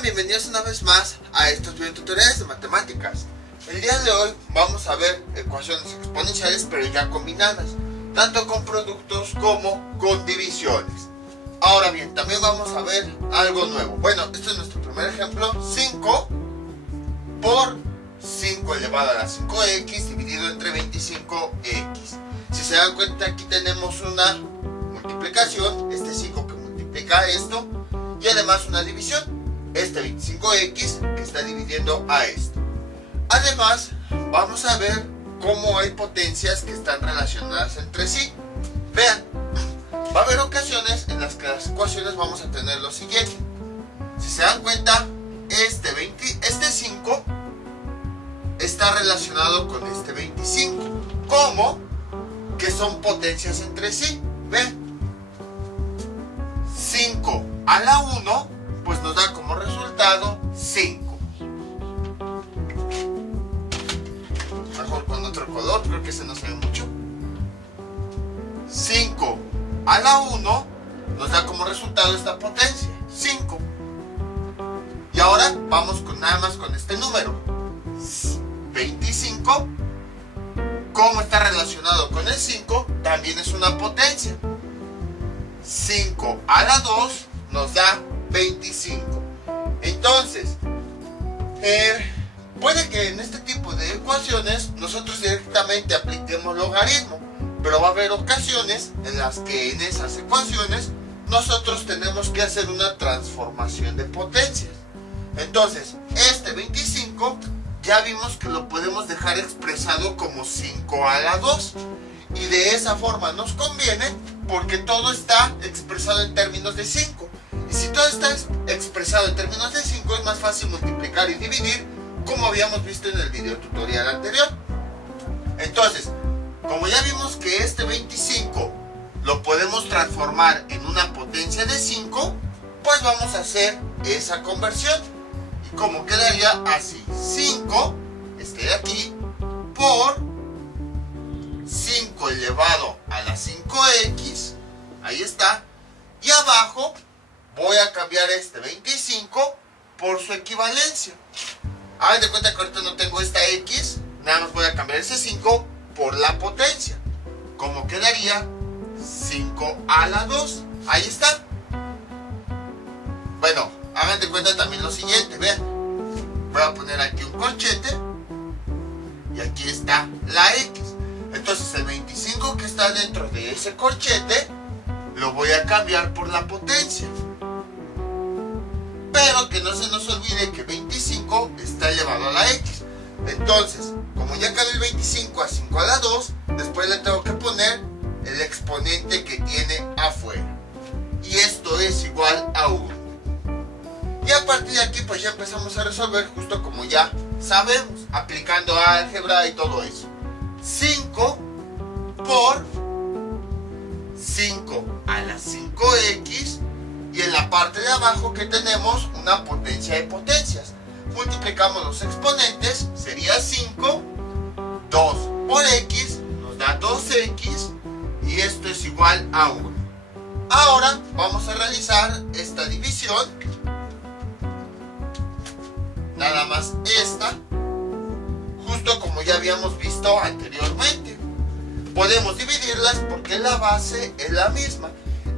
Sean bienvenidos una vez más a estos videotutoriales de matemáticas. El día de hoy vamos a ver ecuaciones exponenciales pero ya combinadas, tanto con productos como con divisiones. Ahora bien, también vamos a ver algo nuevo. Bueno, este es nuestro primer ejemplo: 5 por 5 elevado a la 5x dividido entre 25x. Si se dan cuenta, aquí tenemos una multiplicación, este 5 que multiplica esto, y además una división, este 25x que está dividiendo a esto. Además, vamos a ver cómo hay potencias que están relacionadas entre sí. Vean, va a haber ocasiones en las que las ecuaciones vamos a tener lo siguiente. Si se dan cuenta, este 5 está relacionado con este 25. ¿Cómo? Que son potencias entre sí. Vean, 5 a la 1 pues nos da como resultado 5. Mejor con otro color, creo que ese no se ve mucho. 5 a la 1 nos da como resultado esta potencia, 5. Y ahora vamos nada más con este número, 25. ¿Cómo está relacionado con el 5? También es una potencia. 5 a la 2 nos da 25. Entonces, puede que en este tipo de ecuaciones nosotros directamente apliquemos logaritmo, pero va a haber ocasiones en las que en esas ecuaciones nosotros tenemos que hacer una transformación de potencias. Entonces, este 25 ya vimos que lo podemos dejar expresado como 5 a la 2, y de esa forma nos conviene porque todo está expresado en términos de 5. Y si todo está expresado en términos de 5, es más fácil multiplicar y dividir, como habíamos visto en el video tutorial anterior. Entonces, como ya vimos que este 25 lo podemos transformar en una potencia de 5, pues vamos a hacer esa conversión. Y como quedaría así: 5, este de aquí, por 5 elevado a la 5x, ahí está, y abajo voy a cambiar este 25 por su equivalencia. Hagan de cuenta que ahorita no tengo esta x, nada más voy a cambiar ese 5 por la potencia. Como quedaría 5 a la 2, ahí está. Bueno, hagan de cuenta también lo siguiente, vean. Voy a poner aquí un corchete y aquí está la x. Entonces el 25 que está dentro de ese corchete lo voy a cambiar por la potencia. Pero que no se nos olvide que 25 está elevado a la x. Entonces, como ya cambié el 25 a 5 a la 2, después le tengo que poner el exponente que tiene afuera. Y esto es igual a 1. Y a partir de aquí pues ya empezamos a resolver justo como ya sabemos, aplicando álgebra y todo eso. 5 por 5 a la 5x, y en la parte de abajo que tenemos una potencia de potencias. Multiplicamos los exponentes, sería 5, 2 por x nos da 2x, y esto es igual a 1. Ahora vamos a realizar esta división, nada más esta, justo como ya habíamos visto anteriormente. Podemos dividirlas porque la base es la misma.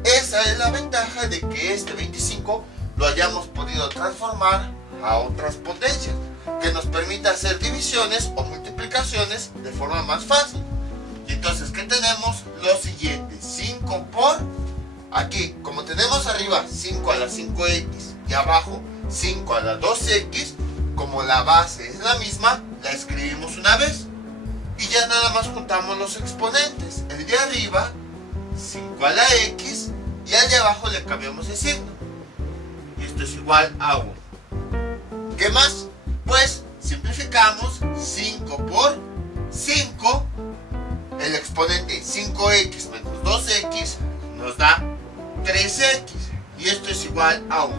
Esa es la ventaja de que este 25 lo hayamos podido transformar a otras potencias, que nos permite hacer divisiones o multiplicaciones de forma más fácil. Y entonces, ¿qué tenemos? Lo siguiente: 5 por, aquí, como tenemos arriba 5 a la 5x y abajo 5 a la 2x, como la base es la misma, la escribimos una vez y ya nada más juntamos los exponentes. El de arriba 5 a la x, y al de abajo le cambiamos de signo, y esto es igual a 1. ¿Qué más? Pues simplificamos. 5 por 5, el exponente 5x menos 2x nos da 3x, y esto es igual a 1.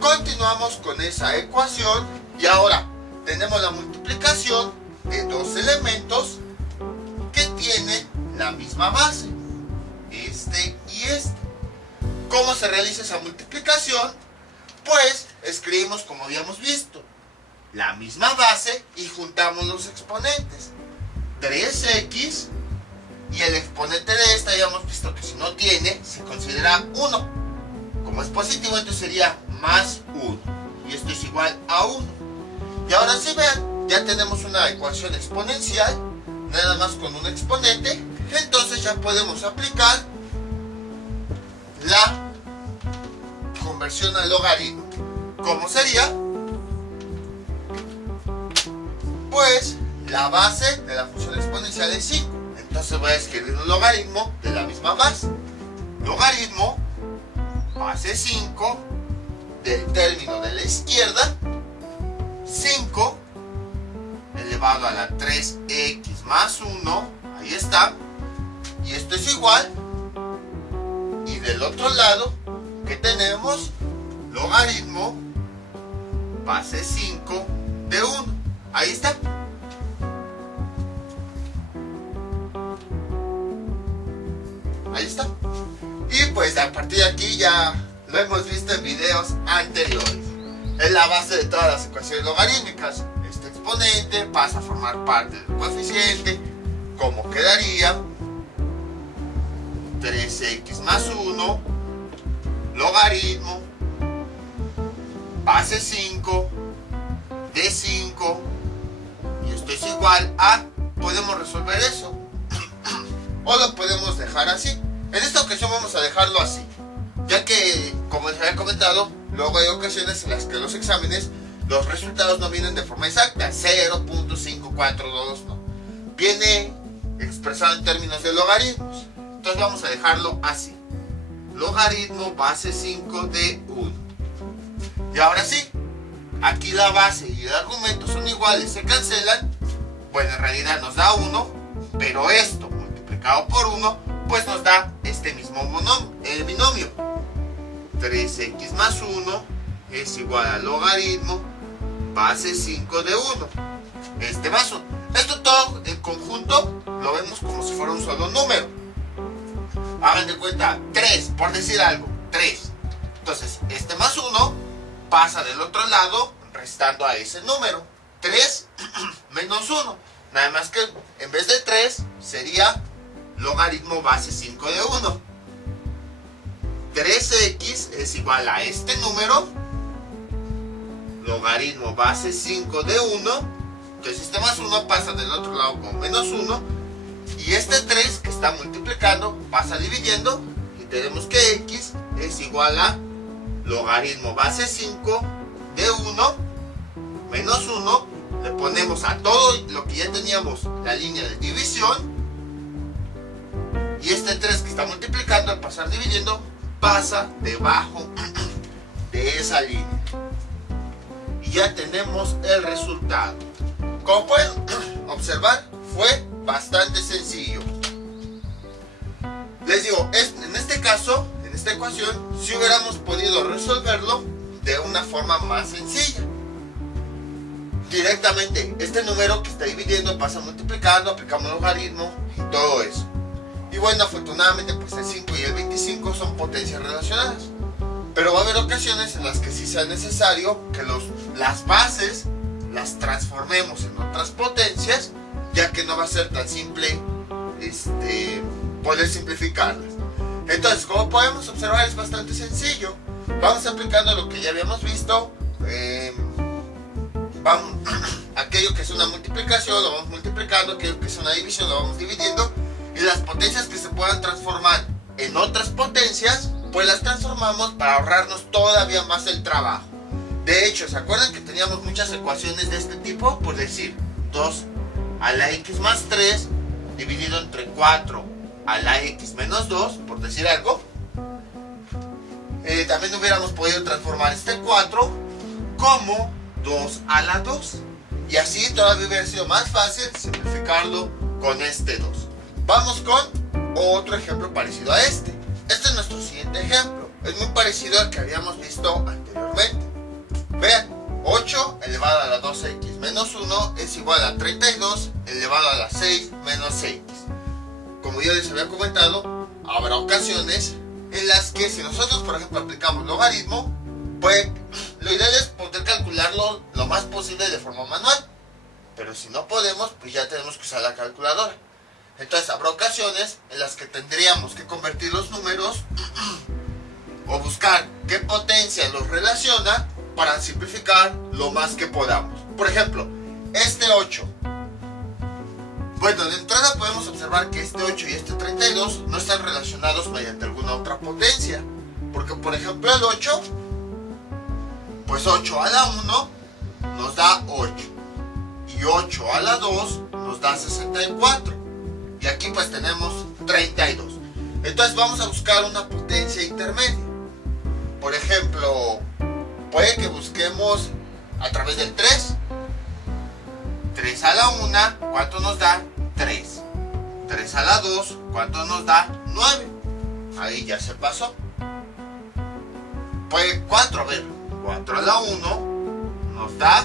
Continuamos con esa ecuación y ahora tenemos la multiplicación de dos elementos que tienen la misma base, este y este. ¿Cómo se realiza esa multiplicación? Pues escribimos como habíamos visto, la misma base y juntamos los exponentes. 3x y el exponente de esta ya hemos visto que si no tiene se considera 1. Como es positivo, entonces sería más 1 y esto es igual a 1. Y ahora si vean, ya tenemos una ecuación exponencial nada más con un exponente. Entonces ya podemos aplicar la conversión al logaritmo. ¿Cómo sería? Pues la base de la función exponencial es 5. Entonces voy a escribir un logaritmo de la misma base. Logaritmo base 5 del término de la izquierda, 5 elevado a la 3x más 1, ahí está, y esto es igual, y del otro lado, ¿qué tenemos? Logaritmo base 5 de 1, ahí está. Ahí está. Y pues a partir de aquí ya lo hemos visto en videos anteriores. Es la base de todas las ecuaciones logarítmicas. Este exponente pasa a formar parte del coeficiente. ¿Cómo quedaría? 3x más 1 logaritmo base 5 de 5 y esto es igual a, podemos resolver eso o lo podemos dejar así. En esta ocasión vamos a dejarlo así, ya que, como les había comentado, luego hay ocasiones en las que los exámenes, los resultados no vienen de forma exacta, 0.542, no. Viene expresado en términos de logaritmos. Entonces vamos a dejarlo así. Logaritmo base 5 de 1. Y ahora sí, aquí la base y el argumento son iguales, se cancelan. Bueno, en realidad nos da 1, pero esto multiplicado por 1, pues nos da este mismo binomio. 3x más 1 es igual al logaritmo base 5 de 1. Este más 1. Esto todo en conjunto lo vemos como si fuera un solo número. Hagan de cuenta 3, por decir algo, 3. Entonces, este más 1 pasa del otro lado restando a ese número. 3 menos 1. Nada más que en vez de 3 sería logaritmo base 5 de 1. 3x es igual a este número, logaritmo base 5 de 1. Entonces este más 1 pasa del otro lado como menos 1. Y este 3 que está multiplicando pasa dividiendo. Y tenemos que x es igual a logaritmo base 5 de 1 menos 1. Le ponemos a todo lo que ya teníamos la línea de división. Y este 3 que está multiplicando al pasar dividiendo pasa debajo de esa línea. Y ya tenemos el resultado. Como pueden observar, fue bastante sencillo. Les digo, en este caso, en esta ecuación, si hubiéramos podido resolverlo de una forma más sencilla. Directamente, este número que está dividiendo pasa multiplicando, aplicamos logaritmo y todo eso. Y bueno, afortunadamente pues el 5 y el 25 son potencias relacionadas. Pero va a haber ocasiones en las que sí sea necesario que las bases las transformemos en otras potencias, ya que no va a ser tan simple poder simplificarlas. Entonces, como podemos observar, es bastante sencillo. Vamos aplicando lo que ya habíamos visto. Aquello que es una multiplicación lo vamos multiplicando, aquello que es una división lo vamos dividiendo, y las potencias que se puedan transformar en otras potencias, pues las transformamos para ahorrarnos todavía más el trabajo. De hecho, ¿se acuerdan que teníamos muchas ecuaciones de este tipo? Por decir, 2 a la x más 3 dividido entre 4 a la x menos 2, por decir algo. También hubiéramos podido transformar este 4 como 2 a la 2. Y así todavía hubiera sido más fácil simplificarlo con este 2. Vamos con otro ejemplo parecido a este. Este es nuestro siguiente ejemplo. Es muy parecido al que habíamos visto anteriormente. Vean, 8 elevado a la 2x menos 1 es igual a 32 elevado a la 6 menos x. Como yo les había comentado, habrá ocasiones en las que si nosotros, por ejemplo, aplicamos logaritmo, Pues lo ideal es poder calcularlo lo más posible de forma manual. Pero si no podemos, pues ya tenemos que usar la calculadora. Entonces habrá ocasiones en las que tendríamos que convertir los números o buscar qué potencia los relaciona para simplificar lo más que podamos. Por ejemplo, este 8. Bueno, de entrada podemos observar que este 8 y este 32 no están relacionados mediante alguna otra potencia. Porque, por ejemplo, el 8, pues 8 a la 1 nos da 8. Y 8 a la 2 nos da 64. Y aquí pues tenemos 32. Entonces vamos a buscar una potencia intermedia. Por ejemplo, puede que busquemos a través del 3. 3 a la 1, ¿cuánto nos da? 3. 3 a la 2, ¿cuánto nos da? 9. Ahí ya se pasó. Puede 4, a ver. 4 a la 1 nos da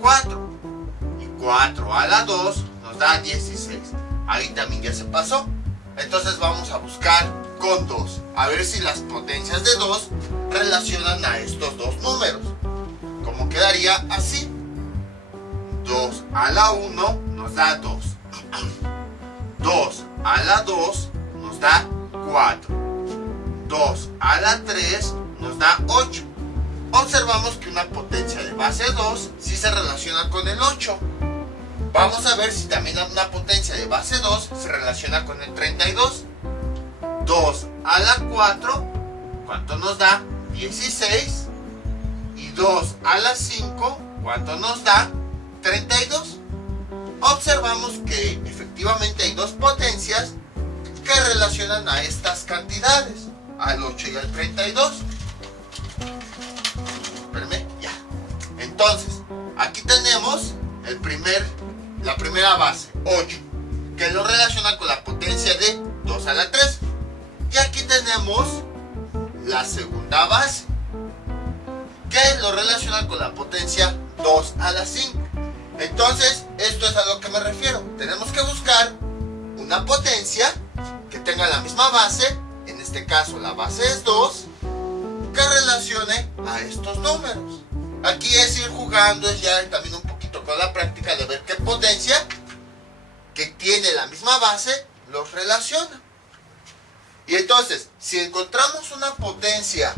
4. Y 4 a la 2 nos da 16. Ahí también ya se pasó. Entonces vamos a buscar con 2. A ver si las potencias de 2 relacionan a estos dos números. Como quedaría así. 2 a la 1 nos da 2. 2 a la 2 nos da 4. 2 a la 3 nos da 8. Observamos que una potencia de base 2 sí se relaciona con el 8. Vamos a ver si también una potencia de base 2 se relaciona con el 32. 2 a la 4, ¿cuánto nos da? 16. Y 2 a la 5, ¿cuánto nos da? 32. Observamos que efectivamente hay dos potencias que relacionan a estas cantidades, al 8 y al 32. Espérame, ya. Entonces, aquí tenemos la primera base, 8, que lo relaciona con la potencia de 2 a la 3. Y aquí tenemos la segunda base, que lo relaciona con la potencia 2 a la 5. Entonces, esto es a lo que me refiero. Tenemos que buscar una potencia que tenga la misma base, en este caso la base es 2, que relacione a estos números. Aquí es ir jugando, es ya también un poquito con la práctica de ver qué potencia que tiene la misma base los relaciona. Y entonces, si encontramos una potencia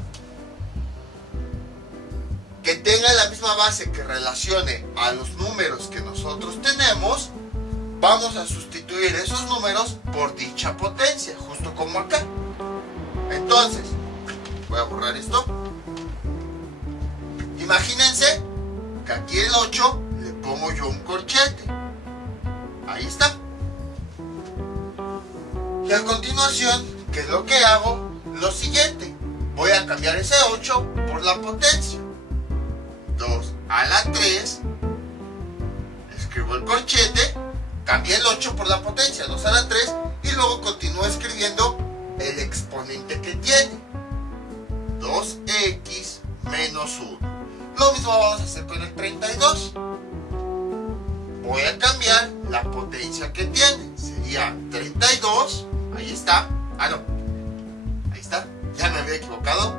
que tenga la misma base que relacione a los números que nosotros tenemos, vamos a sustituir esos números por dicha potencia, justo como acá. Entonces, voy a borrar esto. Imagínense que aquí el 8 le pongo yo un corchete. Ahí está. Y a continuación, ¿qué es lo que hago? Lo siguiente. Voy a cambiar ese 8 por la potencia. 2 a la 3. Escribo el corchete. Cambié el 8 por la potencia. 2 a la 3. Y luego continúo escribiendo el exponente que tiene. 2x menos 1. Lo mismo vamos a hacer con el 32. Voy a cambiar la potencia que tiene. Sería 32. Ahí está. Ah, no. Ahí está. Ya me había equivocado.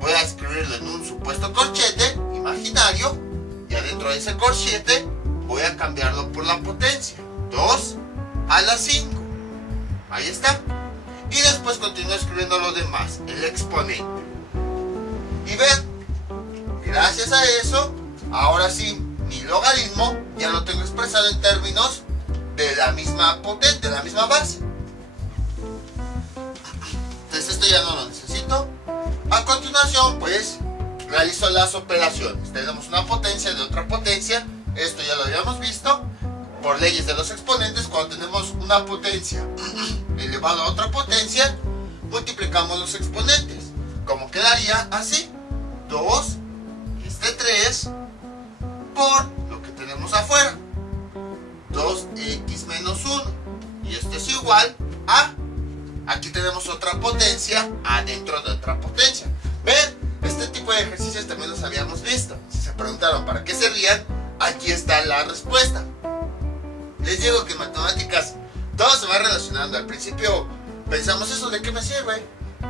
Voy a escribirlo en un supuesto corchete imaginario. Y adentro de ese corchete voy a cambiarlo por la potencia. 2 a la 5. Ahí está. Y después continúo escribiendo lo demás. El exponente. Y ven. Gracias a eso, ahora sí, mi logaritmo ya lo tengo expresado en términos de la misma potencia, de la misma base. Entonces esto ya no lo necesito. A continuación, pues, realizo las operaciones. Tenemos una potencia de otra potencia. Esto ya lo habíamos visto. Por leyes de los exponentes, cuando tenemos una potencia elevada a otra potencia, multiplicamos los exponentes. Como quedaría así. 2 3 por lo que tenemos afuera, 2x menos 1, y esto es igual a, aquí tenemos otra potencia adentro de otra potencia. Ven, este tipo de ejercicios también los habíamos visto. Si se preguntaron para qué servían, aquí está la respuesta. Les digo que en matemáticas todo se va relacionando. Al principio pensamos, ¿eso de qué me sirve?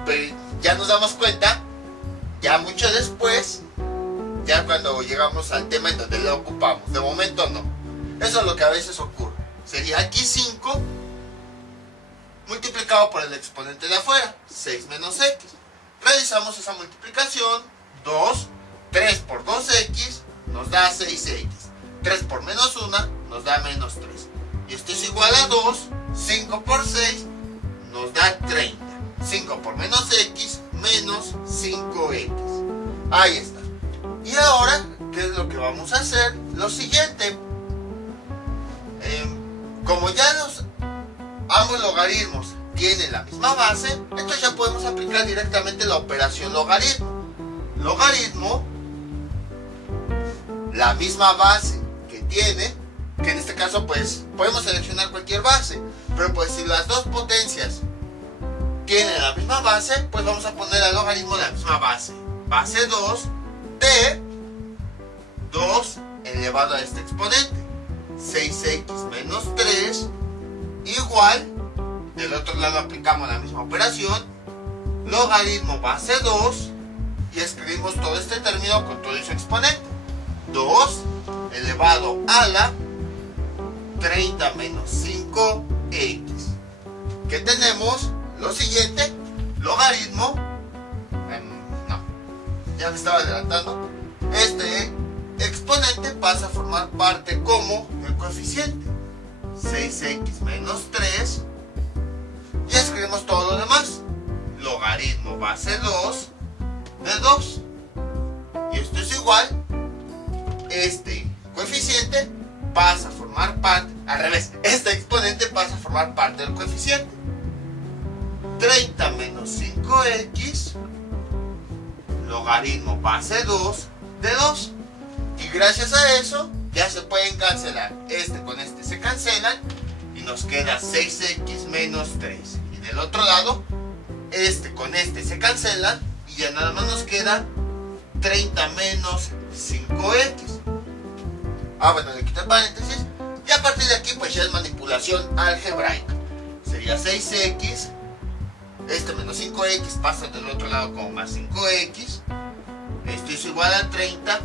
Pero ya nos damos cuenta Ya mucho después, ya cuando llegamos al tema en donde lo ocupamos. De momento no. Eso es lo que a veces ocurre. Sería aquí 5 multiplicado por el exponente de afuera, 6 menos x. Realizamos esa multiplicación, 2, 3 por 2x nos da 6x. 3 por menos 1 nos da menos 3. Y esto es igual a 2, 5 por 6 nos da 30. 5 por menos x menos 5x. Ahí está. Y ahora, ¿qué es lo que vamos a hacer? Lo siguiente. Como ya ambos logaritmos tienen la misma base, entonces ya podemos aplicar directamente la operación logaritmo. Logaritmo, la misma base que tiene, que en este caso pues podemos seleccionar cualquier base, pero pues si las dos potencias tienen la misma base, pues vamos a poner al logaritmo la misma base. Base 2 de 2 elevado a este exponente. 6x menos 3 igual, del otro lado aplicamos la misma operación, logaritmo base 2 y escribimos todo este término con todo su exponente. 2 elevado a la 30 menos 5x. ¿Qué tenemos? Lo siguiente, logaritmo, no, ya me estaba adelantando, este exponente pasa a formar parte como el coeficiente. 6x menos 3 y escribimos todo lo demás. Logaritmo base 2 de 2. Y esto es igual. Este coeficiente pasa a formar parte, al revés, este exponente pasa a formar parte del coeficiente. 30 menos 5x logaritmo base 2 de 2. Y gracias a eso ya se pueden cancelar. Este con este se cancelan y nos queda 6x menos 3. Y del otro lado, este con este se cancelan y ya nada más nos queda 30 menos 5x. Bueno, le quito el paréntesis. Y a partir de aquí pues ya es manipulación algebraica. Sería 6x. Este menos 5x pasa del otro lado como más 5x. Esto es igual a 30.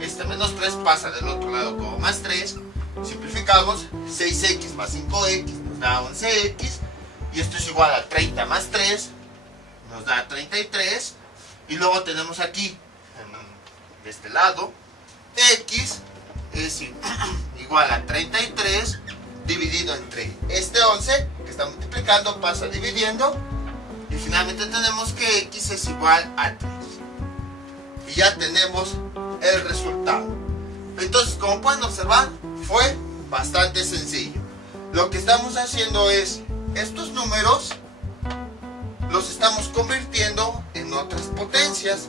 Este menos 3 pasa del otro lado como más 3. Simplificamos. 6x más 5x nos da 11x. Y esto es igual a 30 más 3. Nos da 33. Y luego tenemos aquí, de este lado, x es igual a 33 dividido entre este 11 que está multiplicando, pasa dividiendo. Y finalmente tenemos que x es igual a 3. Y ya tenemos el resultado. Entonces, como pueden observar, fue bastante sencillo. Lo que estamos haciendo es, estos números los estamos convirtiendo en otras potencias,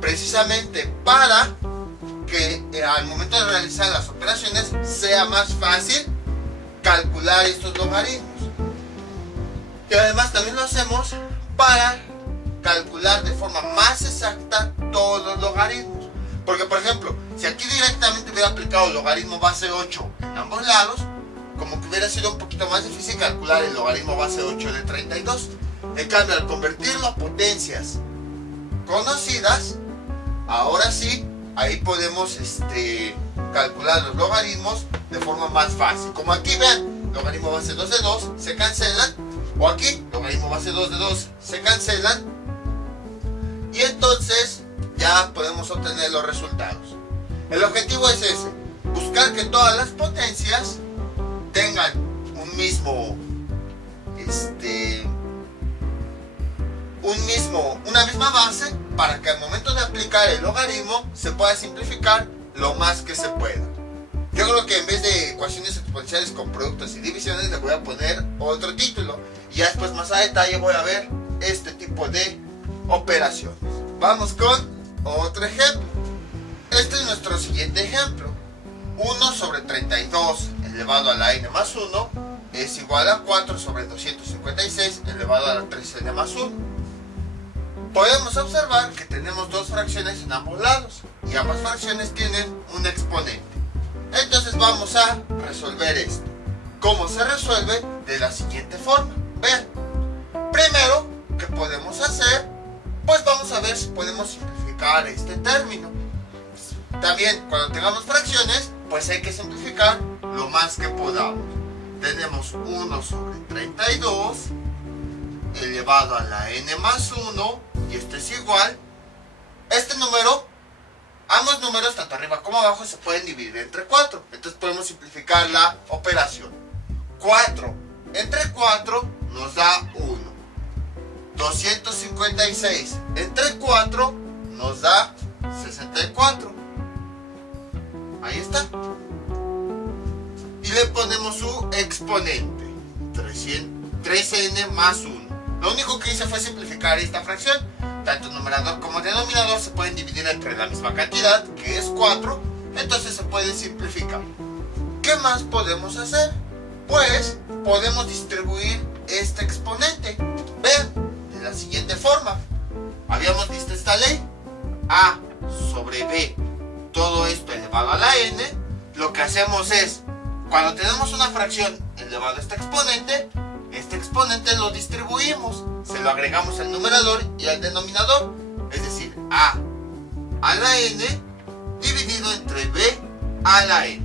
precisamente para que al momento de realizar las operaciones sea más fácil calcular estos logaritmos. Y además también lo hacemos para calcular de forma más exacta todos los logaritmos. Porque por ejemplo, si aquí directamente hubiera aplicado el logaritmo base 8 en ambos lados, como que hubiera sido un poquito más difícil calcular el logaritmo base 8 de 32. En cambio, al convertirlo a potencias conocidas, ahora sí, ahí podemos calcular los logaritmos de forma más fácil. Como aquí vean, logaritmo base 2 de 2 se cancelan, o aquí, logaritmo base 2 de 2 se cancelan, y entonces ya podemos obtener los resultados. El objetivo es ese, buscar que todas las potencias tengan una misma base, para que al momento de aplicar el logaritmo se pueda simplificar lo más que se pueda. Yo creo que en vez de ecuaciones exponenciales con productos y divisiones le voy a poner otro título, y ya después más a detalle voy a ver este tipo de operaciones. Vamos con otro ejemplo. Este es nuestro siguiente ejemplo. 1 sobre 32 elevado a la n más 1 es igual a 4 sobre 256 elevado a la 3n más 1. Podemos observar que tenemos dos fracciones en ambos lados y ambas fracciones tienen un exponente. Entonces vamos a resolver esto. ¿Cómo se resuelve? De la siguiente forma. Vean, primero, ¿qué podemos hacer? Pues vamos a ver si podemos simplificar simplificar este término. También cuando tengamos fracciones, pues hay que simplificar lo más que podamos. Tenemos 1 sobre 32 elevado a la n más 1, y esto es igual. Este número, ambos números, tanto arriba como abajo, se pueden dividir entre 4. Entonces podemos simplificar la operación. 4 entre 4 nos da 1. 256 entre 4 nos da 64. Ahí está. Y le ponemos su exponente, 3n más 1. Lo único que hice fue simplificar esta fracción. Tanto numerador como denominador se pueden dividir entre la misma cantidad, que es 4. Entonces se puede simplificar. ¿Qué más podemos hacer? Pues podemos distribuir este exponente. Vean, de la siguiente forma. Habíamos visto esta ley. A sobre B, todo esto elevado a la n. Lo que hacemos es, cuando tenemos una fracción elevado a este exponente lo distribuimos. Se lo agregamos al numerador y al denominador. Es decir, a la n dividido entre b a la n.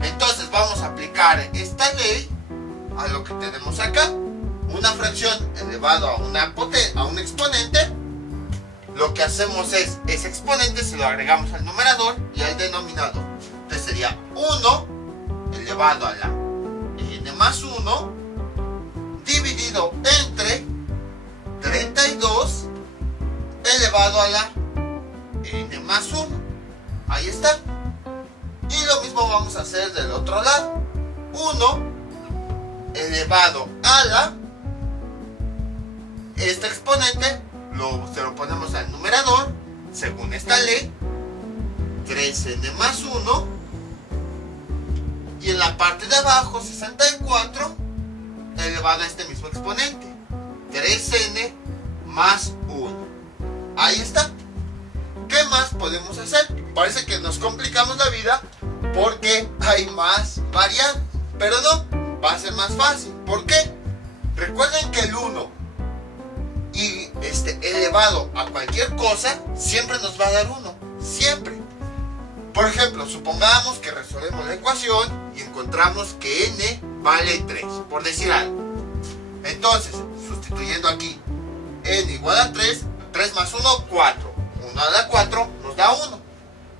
Entonces vamos a aplicar esta ley a lo que tenemos acá. Una fracción elevado a un exponente. Lo que hacemos es, ese exponente se lo agregamos al numerador y al denominador. Entonces sería 1 elevado a la n más 1 dividido entre 32 elevado a la n más 1. Ahí está. Y lo mismo vamos a hacer del otro lado. 1 elevado a la, este exponente se lo ponemos al numerador, según esta ley, 3n más 1, y en la parte de abajo 64 elevado a este mismo exponente, 3n más 1. Ahí está. ¿Qué más podemos hacer? Parece que nos complicamos la vida porque hay más variables, pero no, va a ser más fácil. ¿Por qué? Recuerden que el 1 y elevado a cualquier cosa siempre nos va a dar 1, siempre. Por ejemplo, supongamos que resolvemos la ecuación y encontramos que n vale 3, por decir algo. Entonces, sustituyendo aquí n igual a 3, 3 más 1, 4. 1 a la 4 nos da 1.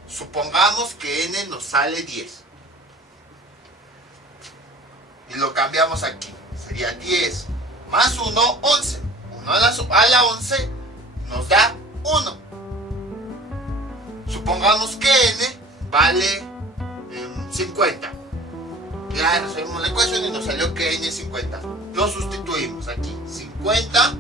Supongamos que n nos sale 10. Y lo cambiamos aquí. Sería 10 más 1, 11. 1 a la 11 nos da 1. Supongamos que n vale 50. Ya resolvimos la ecuación y nos salió que n es 50. Lo sustituimos aquí. 50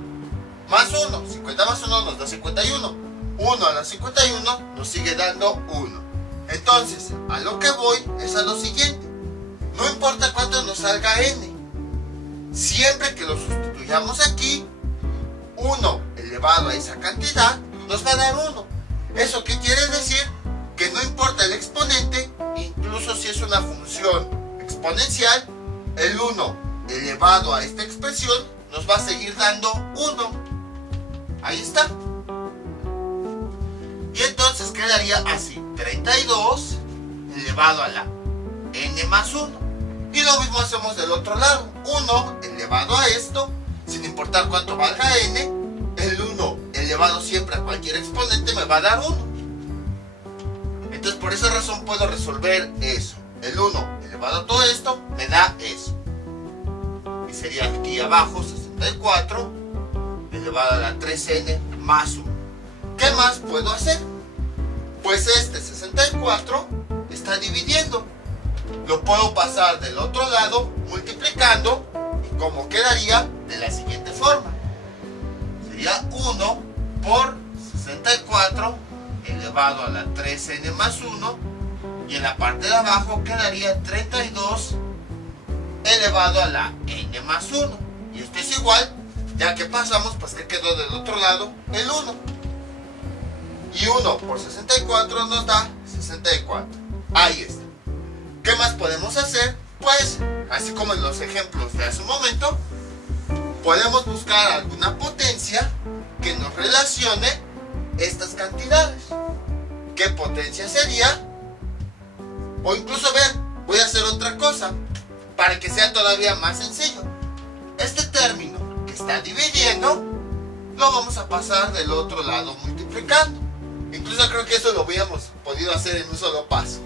más 1. 50 más 1 nos da 51. 1 a la 51 nos sigue dando 1. Entonces, a lo que voy es a lo siguiente. No importa cuánto nos salga n. Siempre que lo sustituyamos aquí, 1 elevado a esa cantidad nos va a dar 1. ¿Eso qué quiere decir? Que no importa el exponente, incluso si es una función exponencial, el 1 elevado a esta expresión nos va a seguir dando 1. Ahí está. Y entonces quedaría así: 32 elevado a la n más 1. Y lo mismo hacemos del otro lado. 1 elevado a esto, sin importar cuánto valga n, el 1 elevado siempre a cualquier exponente me va a dar 1. Entonces por esa razón puedo resolver eso. El 1 elevado a todo esto me da eso. Y sería aquí abajo 64 elevado a la 3n más 1. ¿Qué más puedo hacer? Pues este 64 está dividiendo. Lo puedo pasar del otro lado multiplicando, y como quedaría de la siguiente forma. Sería 1 por 64 elevado a la 3n más 1, y en la parte de abajo quedaría 32 elevado a la n más 1. Y esto es igual, ya que pasamos, pues que quedó del otro lado el 1. Y 1 por 64 nos da 64. Ahí está. ¿Qué más podemos hacer? Pues, así como en los ejemplos de hace un momento, podemos buscar alguna potencia que nos relacione estas cantidades. ¿Qué potencia sería? O incluso ver, voy a hacer otra cosa para que sea todavía más sencillo. Este término que está dividiendo lo vamos a pasar del otro lado multiplicando. Incluso creo que eso lo habíamos podido hacer en un solo paso.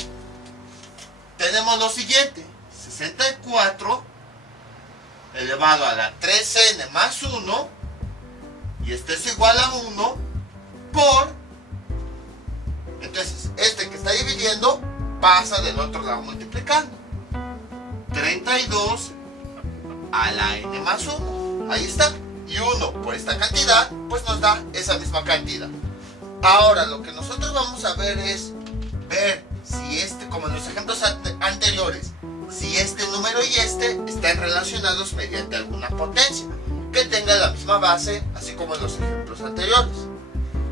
Tenemos lo siguiente: 64 elevado a la 3n más 1, y esto es igual a 1 por, entonces este que está dividiendo pasa del otro lado multiplicando, 32 a la n más 1, ahí está, y 1 por esta cantidad pues nos da esa misma cantidad. Ahora lo que nosotros vamos a ver es ver si como en los ejemplos anteriores, si este número y este están relacionados mediante alguna potencia que tenga la misma base, así como en los ejemplos anteriores.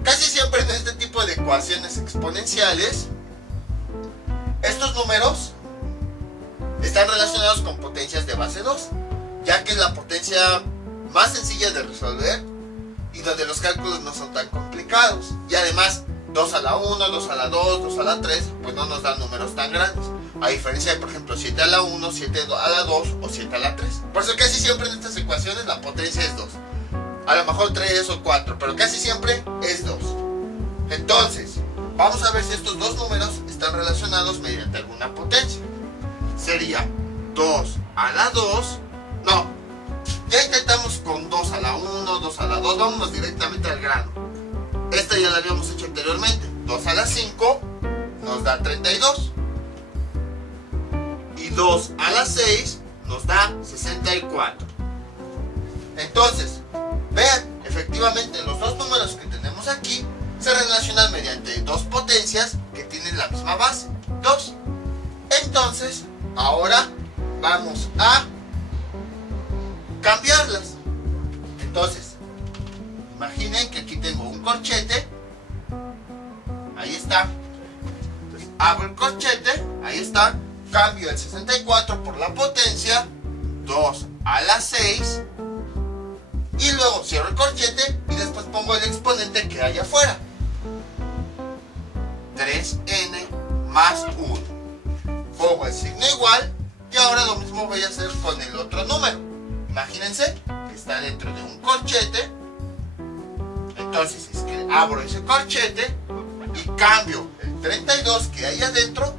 Casi siempre en este tipo de ecuaciones exponenciales, estos números están relacionados con potencias de base 2, ya que es la potencia más sencilla de resolver y donde los cálculos no son tan complicados. Y además, 2 a la 1, 2 a la 2, 2 a la 3, pues no nos dan números tan grandes. A diferencia de, por ejemplo, 7 a la 1, 7 a la 2 o 7 a la 3. Por eso casi siempre en estas ecuaciones la potencia es 2. A lo mejor 3 o 4, pero casi siempre es 2. Entonces, vamos a ver si estos dos números están relacionados mediante alguna potencia. Sería 2 a la 2. No, ya intentamos con 2 a la 1, 2 a la 2. Vámonos directamente al grano. Esta ya la habíamos hecho anteriormente. 2 a la 5 nos da 32. Y 2 a la 6 nos da 64. Entonces, vean, efectivamente los dos números que tenemos aquí se relacionan mediante dos potencias que tienen la misma base, 2. Entonces, ahora vamos a cambiarlas. Entonces, imaginen que aquí tengo un corchete. Ahí está. Entonces, abro el corchete. Ahí está. Cambio el 64 por la potencia 2 a la 6. Y luego cierro el corchete y después pongo el exponente que hay afuera. 3n más 1. Pongo el signo igual. Y ahora lo mismo voy a hacer con el otro número. Imagínense que está dentro de un corchete. Entonces es que abro ese corchete y cambio el 32 que hay adentro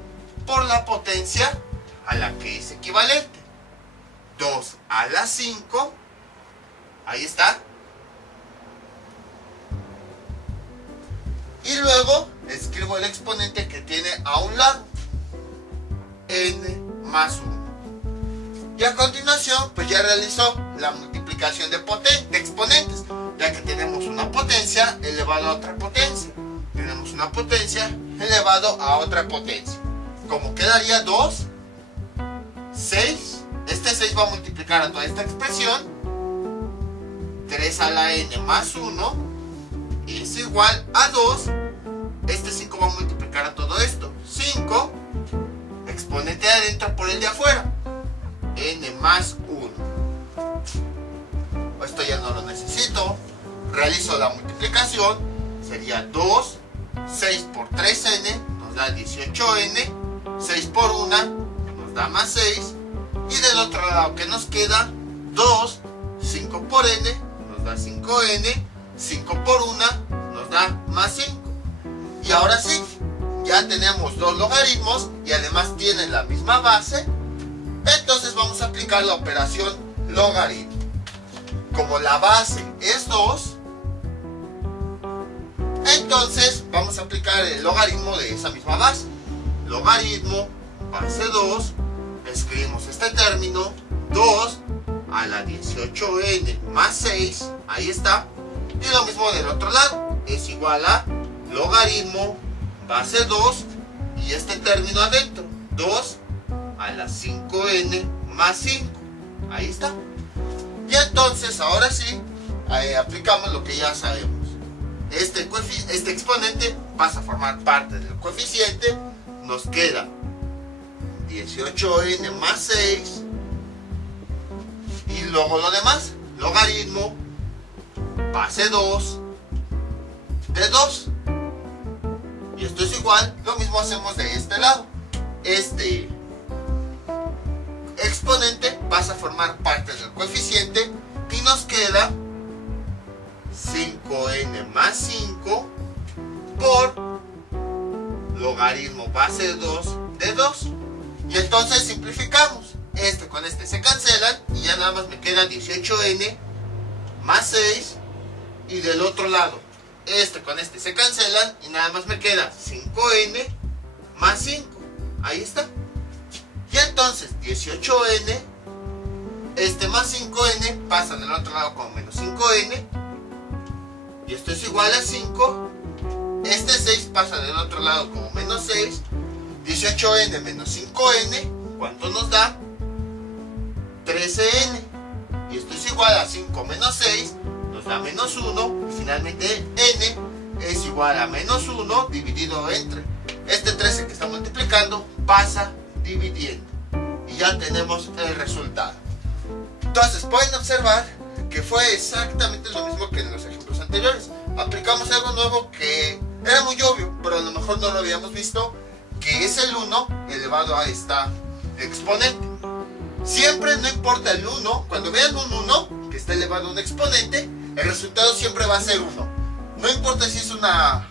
por la potencia a la que es equivalente. 2 a la 5. Ahí está. Y luego escribo el exponente que tiene a un lado. N más 1. Y a continuación, pues ya realizó la multiplicación de exponentes, ya que tenemos una potencia elevado a otra potencia. Tenemos una potencia elevado a otra potencia. Como quedaría 2, 6. Este 6 va a multiplicar a toda esta expresión. 3 a la n más 1 es igual a 2. Este 5 va a multiplicar a todo esto. 5, exponente de adentro por el de afuera. N más 1. Esto ya no lo necesito. Realizo la multiplicación. Sería 2, 6 por 3n nos da 18n. 6 por 1 nos da más 6. Y del otro lado que nos queda 2, 5 por n nos da 5n. 5 por 1 nos da más 5. Y ahora sí, ya tenemos dos logaritmos y además tienen la misma base. Entonces vamos a aplicar la operación logaritmo. Como la base es 2, entonces vamos a aplicar el logaritmo de esa misma base. Logaritmo base 2, escribimos este término, 2 a la 18n más 6, ahí está. Y lo mismo del otro lado, es igual a logaritmo base 2 y este término adentro, 2 a la 5n más 5, ahí está. Y entonces ahora sí aplicamos lo que ya sabemos. Este exponente pasa a formar parte del coeficiente. Nos queda 18n más 6 y luego lo demás, logaritmo base 2 de 2. Y esto es igual, lo mismo hacemos de este lado. Este exponente pasa a formar parte del coeficiente y nos queda 5n más 5 por logaritmo base de 2 de 2. Y entonces simplificamos. Este con este se cancelan y ya nada más me queda 18n más 6. Y del otro lado, este con este se cancelan y nada más me queda 5n más 5. Ahí está. Y entonces 18n, este más 5n pasan del otro lado como menos 5n. Y esto es igual a 5. Este 6 pasa del otro lado como menos 6. 18n menos 5n, ¿cuánto nos da? 13n. Y esto es igual a 5 menos 6, nos da menos 1. Y finalmente n es igual a menos 1 dividido entre este 13 que está multiplicando, pasa dividiendo. Y ya tenemos el resultado. Entonces pueden observar que fue exactamente lo mismo que en los ejemplos anteriores. Aplicamos algo nuevo que era muy obvio, pero a lo mejor no lo habíamos visto, que es el 1 elevado a esta exponente. Siempre, no importa el 1, cuando vean un 1 que está elevado a un exponente, el resultado siempre va a ser 1. No importa si es una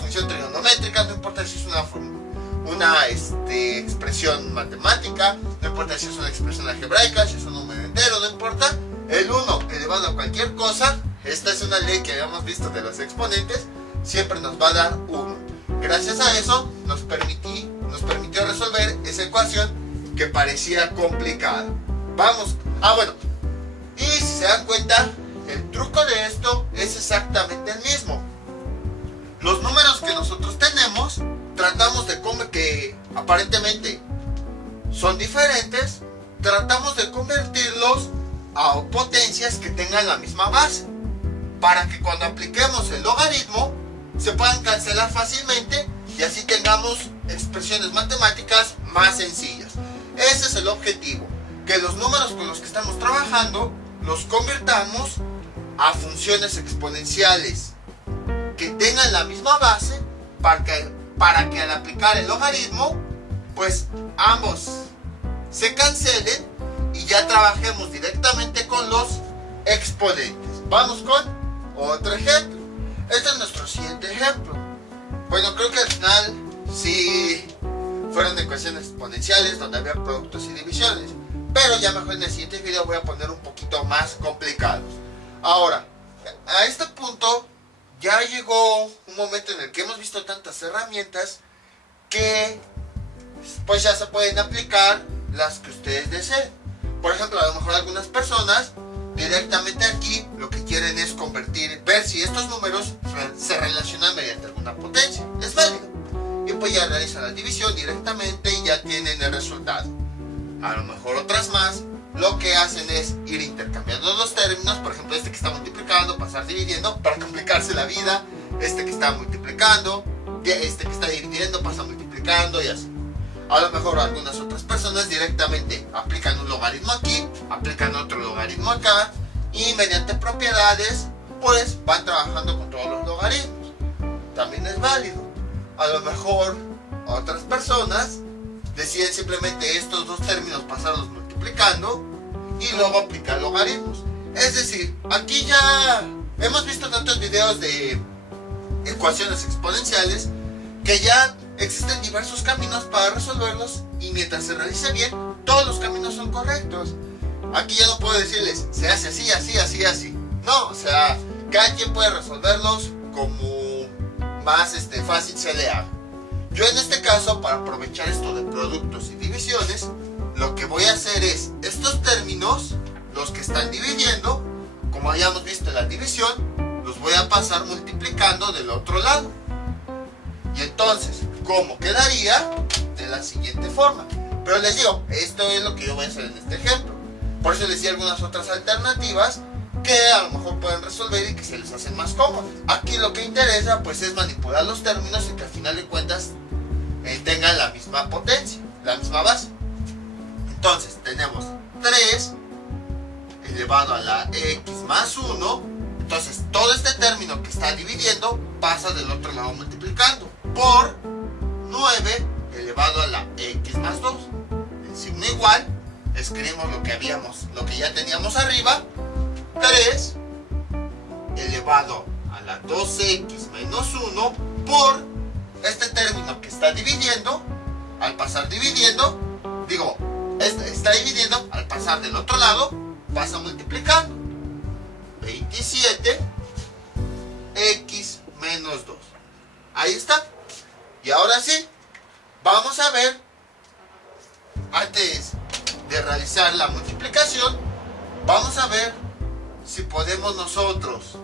función trigonométrica, no importa si es una expresión matemática, no importa si es una expresión algebraica, si es un número entero, no importa. El 1 elevado a cualquier cosa, esta es una ley que habíamos visto de los exponentes, siempre nos va a dar 1. Gracias a eso nos permitió resolver esa ecuación que parecía complicada. Vamos, bueno, y si se dan cuenta, el truco de esto es exactamente el mismo. Los números que nosotros tenemos, tratamos de que aparentemente son diferentes, tratamos de convertirlos a potencias que tengan la misma base, para que cuando apliquemos el logaritmo se puedan cancelar fácilmente y así tengamos expresiones matemáticas más sencillas. Ese es el objetivo, que los números con los que estamos trabajando los convirtamos a funciones exponenciales que tengan la misma base, para que al aplicar el logaritmo pues ambos se cancelen y ya trabajemos directamente con los exponentes. Vamos con otro ejemplo. Este es nuestro siguiente ejemplo. Bueno, creo que al final sí fueron ecuaciones exponenciales donde había productos y divisiones, pero ya mejor en el siguiente video voy a poner un poquito más complicados. Ahora, a este punto ya llegó un momento en el que hemos visto tantas herramientas que pues ya se pueden aplicar las que ustedes deseen. Por ejemplo, a lo mejor algunas personas directamente aquí lo que quieren es ver si estos números se relacionan mediante alguna potencia. Es válido. Y pues ya realizan la división directamente y ya tienen el resultado. A lo mejor otras más lo que hacen es ir intercambiando los términos. Por ejemplo, este que está multiplicando, pasar dividiendo para complicarse la vida. Este que está multiplicando, este que está dividiendo, pasa multiplicando y así. A lo mejor algunas otras personas directamente aplican un logaritmo aquí, aplican otro logaritmo acá y mediante propiedades pues van trabajando con todos los logaritmos. También es válido. A lo mejor otras personas deciden simplemente estos dos términos pasarlos multiplicando y luego aplicar logaritmos. Es decir, aquí ya hemos visto tantos videos de ecuaciones exponenciales que ya existen diversos caminos para resolverlos y mientras se realice bien, todos los caminos son correctos. Aquí ya no puedo decirles, se hace así, así, así, así. No, o sea, cada quien puede resolverlos como más fácil se le haga. Yo en este caso, para aprovechar esto de productos y divisiones, lo que voy a hacer es, estos términos, los que están dividiendo, como hayamos visto en la división, los voy a pasar multiplicando del otro lado. Y entonces, ¿cómo quedaría? De la siguiente forma. Pero les digo, esto es lo que yo voy a hacer en este ejemplo. Por eso les di algunas otras alternativas que a lo mejor pueden resolver y que se les hacen más cómodas. Aquí lo que interesa pues es manipular los términos y que al final de cuentas tengan la misma potencia, la misma base. Entonces tenemos 3 elevado a la x más 1. Entonces Entonces, todo este término que está dividiendo pasa del otro lado multiplicando por 9 elevado a la x más 2. El signo igual, escribimos lo que ya teníamos arriba, 3 elevado a la 2x menos 1 por este término que está dividiendo, al pasar dividiendo, está dividiendo, al pasar del otro lado, pasa multiplicando. 27 x menos 2. Ahí está. Y ahora sí, vamos a ver, antes de realizar la multiplicación, vamos a ver si podemos nosotros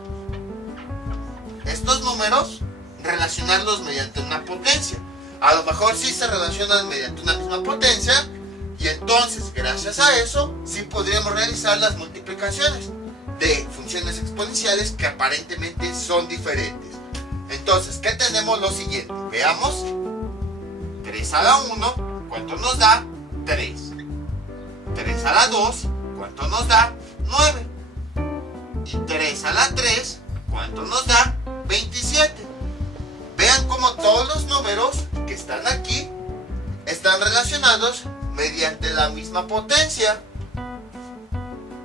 estos números relacionarlos mediante una potencia. A lo mejor sí se relacionan mediante una misma potencia, y entonces gracias a eso sí podríamos realizar las multiplicaciones de funciones exponenciales que aparentemente son diferentes. Entonces, ¿qué tenemos? Lo siguiente, veamos. 3 a la 1, ¿cuánto nos da? 3. 3 a la 2, ¿cuánto nos da? 9. Y 3 a la 3, ¿cuánto nos da? 27. Vean cómo todos los números que están aquí están relacionados mediante la misma potencia.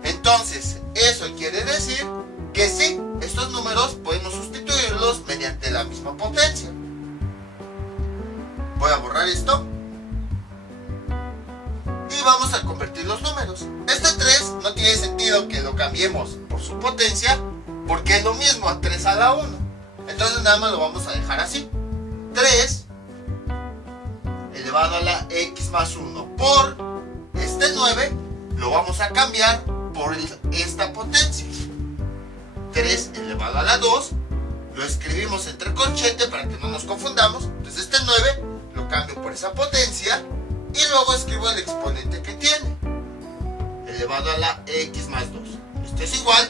Entonces, eso quiere decir que sí, estos números podemos sustituirlos mediante la misma potencia. Voy a borrar esto y vamos a convertir los números. Este 3 no tiene sentido que lo cambiemos por su potencia, porque es lo mismo a 3 a la 1. Entonces nada más lo vamos a dejar así. 3 elevado a la x más 1 por este 9 lo vamos a cambiar por esta potencia. 3 elevado a la 2 lo escribimos entre corchete para que no nos confundamos. Entonces este 9 lo cambio por esa potencia y luego escribo el exponente que tiene, elevado a la x más 2. Esto es igual,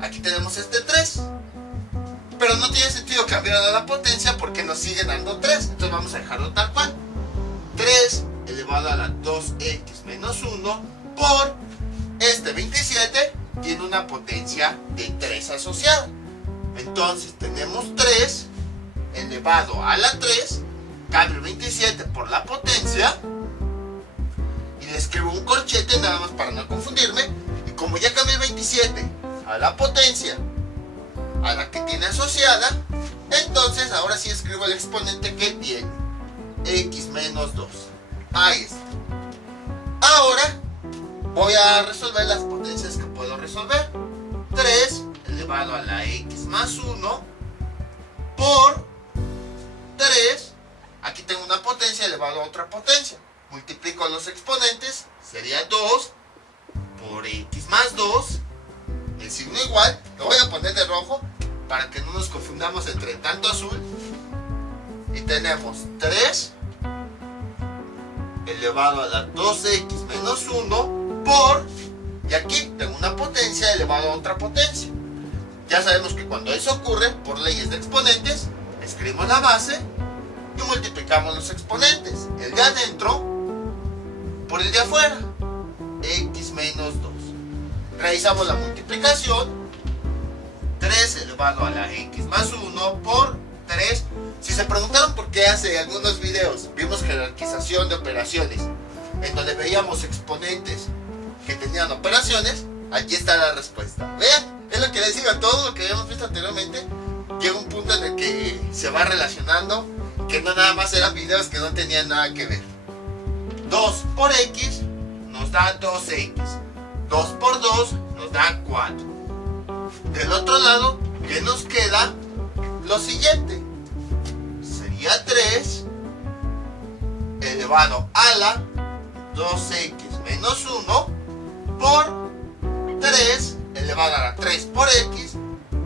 aquí tenemos este 3, pero no tiene sentido cambiar a la potencia porque nos sigue dando 3, entonces vamos a dejarlo tal cual. 3 elevado a la 2x menos 1 por este 27 tiene una potencia de 3 asociada. Entonces tenemos 3 elevado a la 3, cambio 27 por la potencia y le escribo un corchete nada más para no confundirme. Y como ya cambié 27 a la potencia a la que tiene asociada, entonces ahora sí escribo el exponente que tiene, x menos 2. Ahí está. Ahora voy a resolver las potencias que puedo resolver. 3 elevado a la x más 1 por 3, aquí tengo una potencia elevado a otra potencia, multiplico los exponentes, sería 2 por x más 2, el signo igual, lo voy a poner de rojo para que no nos confundamos entre tanto azul, y tenemos 3 elevado a la 2x menos 1 por, y aquí tengo una potencia elevado a otra potencia. Ya sabemos que cuando eso ocurre, por leyes de exponentes, escribimos la base y multiplicamos los exponentes, el de adentro por el de afuera, x menos 2. Realizamos la multiplicación, 3 elevado a la x más 1 por 3. Si se preguntaron por qué hace algunos videos vimos jerarquización de operaciones, en donde veíamos exponentes que tenían operaciones, aquí está la respuesta. Vean, es lo que les digo, todo lo que habíamos visto anteriormente llega un punto en el que se va relacionando, que no nada más eran videos que no tenían nada que ver. 2 por x nos da 2x, 2 por 2 nos da 4. Del otro lado, ¿qué nos queda? Lo siguiente, sería 3 elevado a la 2x menos 1 por 3 elevado a la 3 por x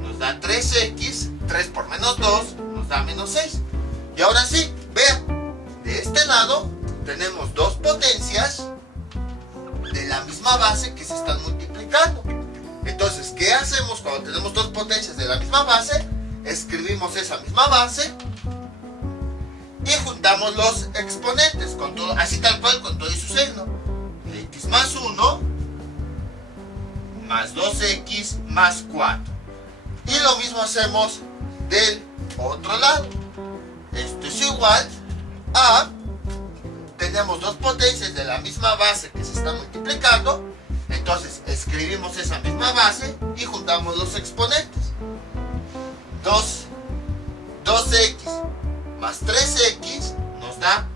nos da 3x, 3 por menos 2 nos da menos 6. Y ahora sí, vean, de este lado tenemos dos potencias de la misma base que se están multiplicando. Entonces, ¿qué hacemos cuando tenemos dos potencias de la misma base? Escribimos esa misma base y juntamos los exponentes, con todo, así tal cual, con todo y su signo. X más 1 más 2x más 4. Y lo mismo hacemos del otro lado. Esto es igual a, tenemos dos potencias de la misma base que se están multiplicando, entonces escribimos esa misma base y juntamos los exponentes. 2x más 3x nos da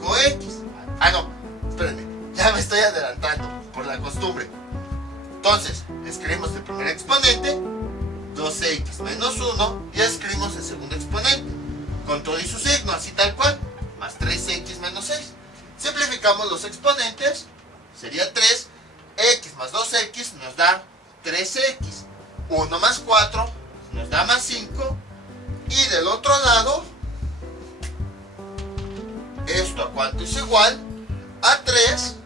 5x. Ah, no, espérenme, ya me estoy adelantando por la costumbre. Entonces, escribimos el primer exponente, 2x menos 1, y escribimos el segundo exponente, con todo y su signo, así tal cual, más 3x menos 6. Simplificamos los exponentes, sería 3, x más 2x nos da 3x, 1 más 4 nos da más 5, y del otro lado, esto a cuánto es igual a 3,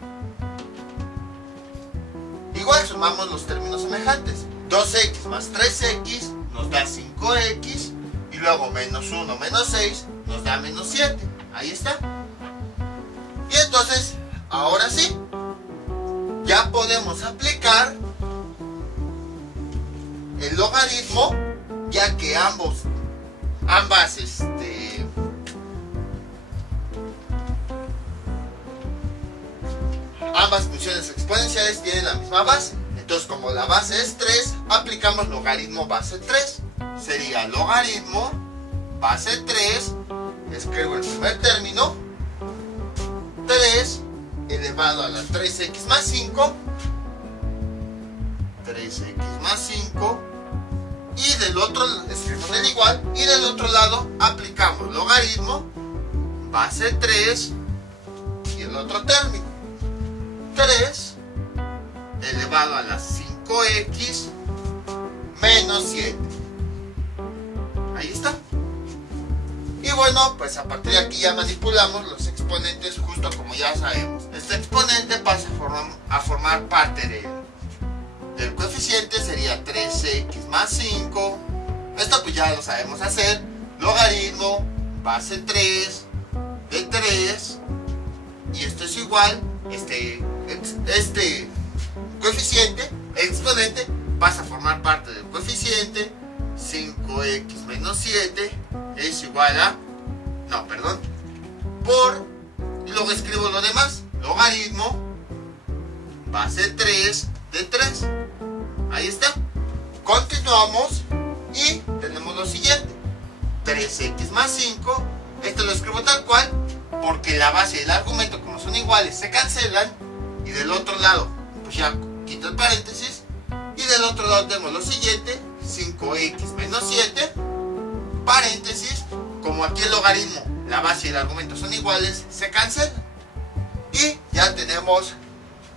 igual sumamos los términos semejantes, 2x más 3x nos da 5x, y luego menos 1 menos 6 nos da menos 7, ahí está. Y entonces, ahora sí, ya podemos aplicar el logaritmo, ya que ambas funciones exponenciales tienen la misma base. Entonces, como la base es 3, aplicamos logaritmo base 3. Sería logaritmo base 3, escribo el primer término, 3 elevado a la 3x más 5, 3x más 5, y del otro, escribimos el igual, y del otro lado aplicamos logaritmo base 3 y el otro término, 3 elevado a la 5x menos 7. Ahí está. Y bueno, pues a partir de aquí ya manipulamos los exponentes justo como ya sabemos. Este exponente pasa a formar parte del coeficiente, sería 3x más 5. Esto pues ya lo sabemos hacer. Logaritmo base 3 de 3. Y esto es igual, este coeficiente, exponente, pasa a formar parte del coeficiente. 5x menos 7 es igual a, y luego escribo lo demás, logaritmo base 3 de 3. Ahí está. Continuamos y tenemos lo siguiente, 3x más 5, esto lo escribo tal cual, porque la base y el argumento, como son iguales, se cancelan, y del otro lado, pues ya quito el paréntesis, y del otro lado tenemos lo siguiente, 5x menos 7, paréntesis, como aquí el logaritmo, la base y el argumento son iguales, se cancelan. Y ya tenemos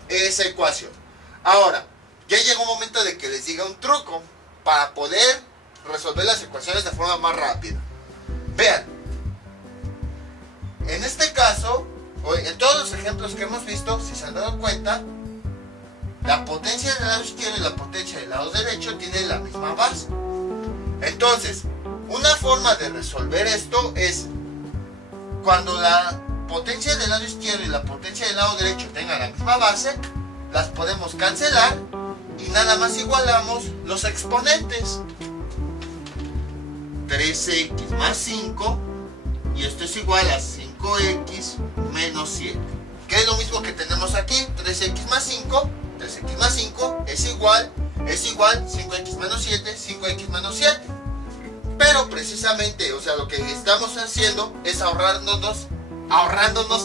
esa ecuación. Ahora, ya llegó un momento de que les diga un truco para poder resolver las ecuaciones de forma más rápida. Vean, en este caso, en todos los ejemplos que hemos visto, si se han dado cuenta, la potencia del lado izquierdo y la potencia del lado derecho tienen la misma base. Entonces, una forma de resolver esto es cuando la potencia del lado izquierdo y la potencia del lado derecho tengan la misma base, las podemos cancelar y nada más igualamos los exponentes. 3x más 5, y esto es igual a 5x menos 7, que es lo mismo que tenemos aquí. 3x más 5 es igual 5x menos 7, 5x menos 7. Pero precisamente, o sea, lo que estamos haciendo es ahorrándonos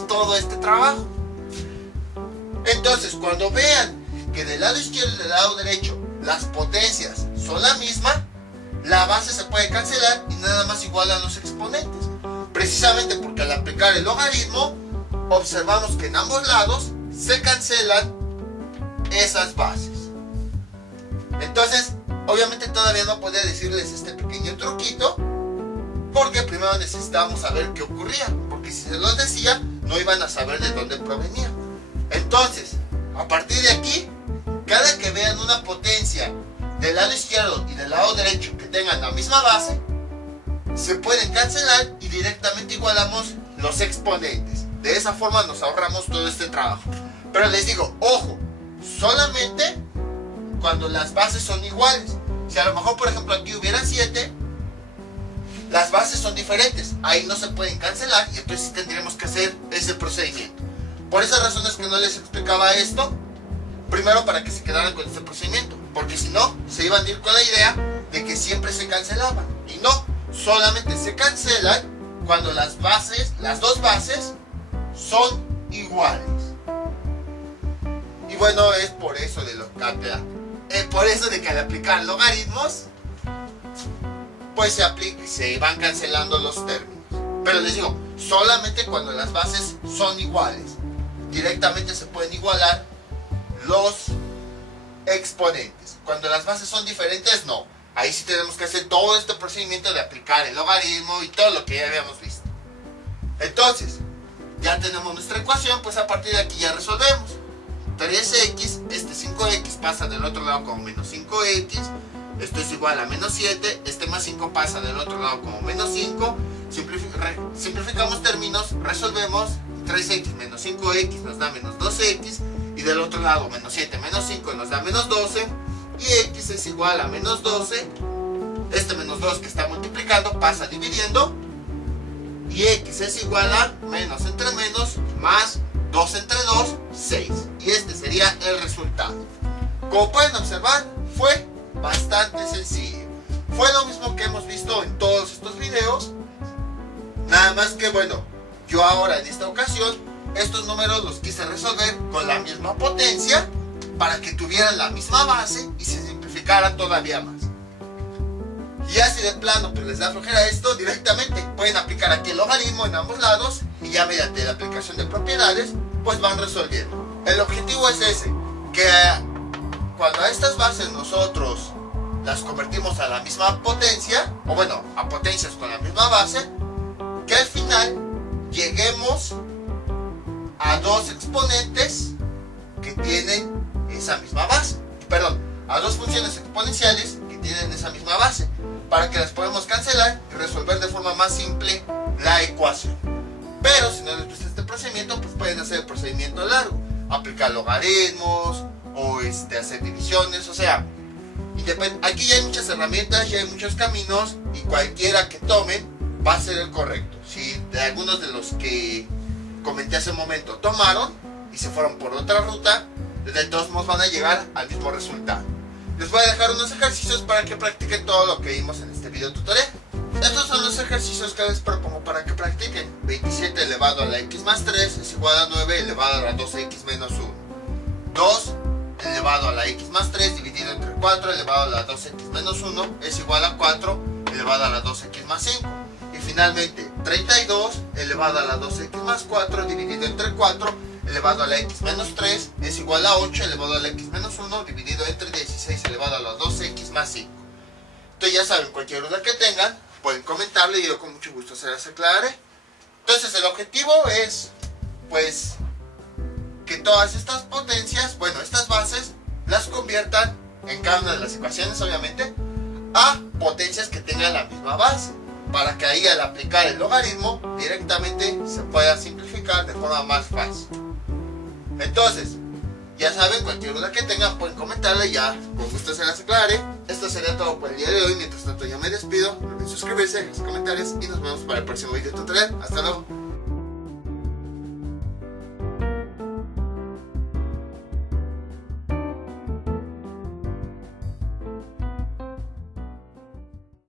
todo este trabajo. Entonces, cuando vean que del lado izquierdo y del lado derecho las potencias son la misma, la base se puede cancelar y nada más igualan los exponentes. Precisamente porque al aplicar el logaritmo, observamos que en ambos lados se cancelan esas bases. Entonces, obviamente todavía no podía decirles este pequeño truquito, porque primero necesitábamos saber qué ocurría, porque si se los decía, no iban a saber de dónde provenía. Entonces, a partir de aquí, cada que vean una potencia del lado izquierdo y del lado derecho que tengan la misma base, se pueden cancelar y directamente igualamos los exponentes. De esa forma nos ahorramos todo este trabajo. Pero les digo, ojo, solamente cuando las bases son iguales. Si a lo mejor, por ejemplo, aquí hubiera 7, las bases son diferentes, ahí no se pueden cancelar y entonces sí tendríamos que hacer ese procedimiento. Por esas razones que no les explicaba esto, primero para que se quedaran con este procedimiento, porque si no, se iban a ir con la idea de que siempre se cancelaban. Y no, solamente se cancelan cuando las dos bases, son iguales. Y bueno, es por eso de lo que por eso de que al aplicar logaritmos, pues se van cancelando los términos. Pero les digo, solamente cuando las bases son iguales. Directamente se pueden igualar los exponentes. Cuando las bases son diferentes, no. Ahí sí tenemos que hacer todo este procedimiento de aplicar el logaritmo y todo lo que ya habíamos visto. Entonces, ya tenemos nuestra ecuación, pues a partir de aquí ya resolvemos. 3x, este 5x pasa del otro lado como menos 5x, esto es igual a menos 7, este más 5 pasa del otro lado como menos 5, simplificamos términos, resolvemos, 3x menos 5x nos da menos 2x, y del otro lado menos 7 menos 5 nos da menos 12, y x es igual a menos 12, este menos 2 que está multiplicando pasa dividiendo, y x es igual a menos entre menos más 2 entre 2, 6. Y este sería el resultado. Como pueden observar, fue bastante sencillo. Fue lo mismo que hemos visto en todos estos videos. Nada más que bueno, yo ahora en esta ocasión, estos números los quise resolver con la misma potencia para que tuvieran la misma base y se simplificara todavía más. Y ya si de plano pues les da flojera esto, directamente pueden aplicar aquí el logaritmo en ambos lados y ya mediante la aplicación de propiedades pues van resolviendo. El objetivo es ese, que cuando a estas bases nosotros las convertimos a la misma potencia, o bueno, a potencias con la misma base, que al final lleguemos a dos exponentes que tienen esa misma base, perdón, a dos funciones exponenciales que tienen esa misma base, para que las podamos cancelar y resolver de forma más simple la ecuación. Pero si no les gusta este procedimiento, pues pueden hacer el procedimiento largo, aplicar logaritmos o hacer divisiones, o sea, aquí ya hay muchas herramientas, ya hay muchos caminos y cualquiera que tomen va a ser el correcto. Si de algunos de los que comenté hace un momento tomaron y se fueron por otra ruta, de todos modos van a llegar al mismo resultado. Les voy a dejar unos ejercicios para que practiquen todo lo que vimos en este video tutorial. Estos son los ejercicios que les propongo para que practiquen. 27 elevado a la x más 3 es igual a 9 elevado a la 2x menos 1. 2 elevado a la x más 3 dividido entre 4 elevado a la 2x menos 1 es igual a 4 elevado a la 2x más 5. Y finalmente 32 elevado a la 2x más 4 dividido entre 4 elevado a la x menos 3 es igual a 8 elevado a la x menos 1 dividido entre 16 elevado a la 2x más 5. Entonces ya saben, cualquier duda que tengan pueden comentarle y yo con mucho gusto se las aclararé. Entonces el objetivo es pues que todas estas potencias, bueno, estas bases las conviertan en cada una de las ecuaciones obviamente a potencias que tengan la misma base, para que ahí al aplicar el logaritmo directamente se pueda simplificar de forma más fácil. Entonces, ya saben, cualquier duda que tengan pueden comentarle y ya con gusto se las aclararé. Esto sería todo por el día de hoy. Mientras tanto yo me despido, no olviden suscribirse, dejar sus comentarios y nos vemos para el próximo video tutorial. Hasta luego.